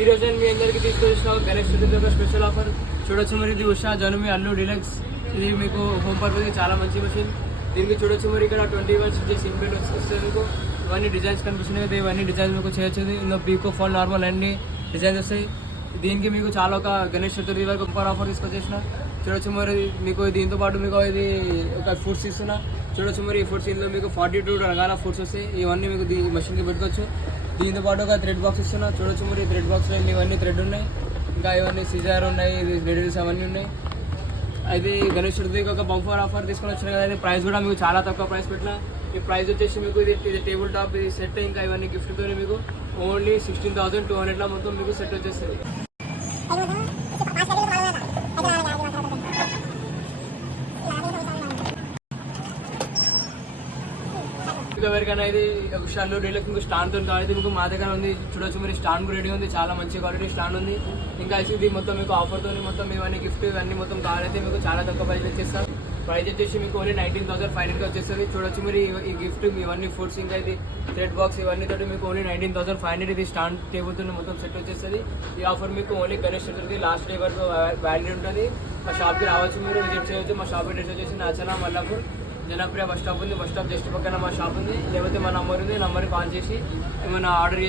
ఈ రోజు నేను మీ అందరికీ తీసుకొచ్చిన గణేష్ చతుర్థి ఒక స్పెషల్ ఆఫర్ చూడొచ్చు. మరి ఇది ఉషా జనుమి అల్లు డీలక్స్. ఇది మీకు హోమ్ పర్పస్కి చాలా మంచి మెషిన్. దీనికి చూడొచ్చు మరి ఇక్కడ 21 ఇంచెస్ ఇన్బిల్ట్ వస్తుంది. మీకు ఇవన్నీ డిజైన్స్ కనిపిస్తున్నాయి కదా, ఇవన్నీ డిజైన్స్ మీకు చేయొచ్చు. ఇందులో పీకో ఫాల్ నార్మల్ అన్ని డిజైన్స్ వస్తాయి. దీనికి మీకు చాలా ఒక గణేష్ చతుర్థి వరకు ఒక ఆఫర్ తీసుకొచ్చేసిన. చూడొచ్చు మరి మీకు దీంతో పాటు మీకు ఇది ఒక ఫుడ్స్ ఇస్తున్నా. చూడొచ్చు మరి ఈ ఫుడ్స్ ఇందులో మీకు 42 రకాల ఫుడ్స్ వస్తాయి. ఇవన్నీ మీకు ఈ మషిన్కి పెట్టుకోవచ్చు. దీంతో పాటు ఒక థ్రెడ్ బాక్స్ ఇస్తున్నా. చూడొచ్చు మరి థ్రెడ్ బాక్స్లో ఇవన్నీ థ్రెడ్ ఉన్నాయి, ఇంకా ఇవన్నీ సిజర్ ఉన్నాయి, రెడీస్ అవన్నీ ఉన్నాయి. అది గణేష్ చతుర్థికి ఒక బంపర్ ఆఫర్ తీసుకొని వచ్చిన కదా. ఇది ప్రైస్ కూడా మీకు చాలా తక్కువ ప్రైస్ పెట్టిన. ఈ ప్రైస్ వచ్చేసి మీకు ఇది టేబుల్ టాప్, ఇది సెట్, ఇంకా ఇవన్నీ గిఫ్ట్తో మీకు ఓన్లీ 16,200లో మొత్తం మీకు సెట్ వచ్చేస్తుంది. ఎవరికైనా ఇది షల్లు డీలక్స్ మీకు స్టాండ్తో కావాలి, మీకు మా దగ్గర ఉంది. చూడొచ్చు మీరు స్టాండ్ రెడీ ఉంది, చాలా మంచి క్వాలిటీ స్టాండ్ ఉంది. ఇంకా ఇది మొత్తం మీకు ఆఫర్తో మొత్తం ఇవన్నీ గిఫ్ట్ ఇవన్నీ మొత్తం కావాలైతే మీకు చాలా తక్కువ ప్రైస్ వచ్చేస్తాం. ప్రైస్ వచ్చేసి మీకు ఓన్లీ 19,500 వచ్చేస్తుంది. చూడొచ్చు మీరు ఈ గిఫ్ట్ ఇవన్నీ ఫుడ్స్ ఇంకా ఇది థ్రెడ్ బాక్స్ ఇవన్నీ తోటి మీకు ఓన్లీ 19,500 ఇది స్టాండ్ టేబుల్తో మొత్తం సెట్ వచ్చేస్తుంది. ఈ ఆఫర్ మీకు only Ganesh Chaturthi last day వరకు వ్యాలిడ్ ఉంటుంది. మా షాప్కి రావచ్చు, మీరు విజిట్ చేయవచ్చు. మా షాప్ అడ్రస్ వచ్చేసి నాచన మల్లాపూర్ జనప్రియ బస్ స్టాప్ ఉంది. బస్ స్టాప్ జస్ట్ పక్కన మా షాప్ ఉంది. లేకపోతే మా నంబర్ ఉంది, నంబర్కి కాల్ చేసి ఏమైనా ఆర్డర్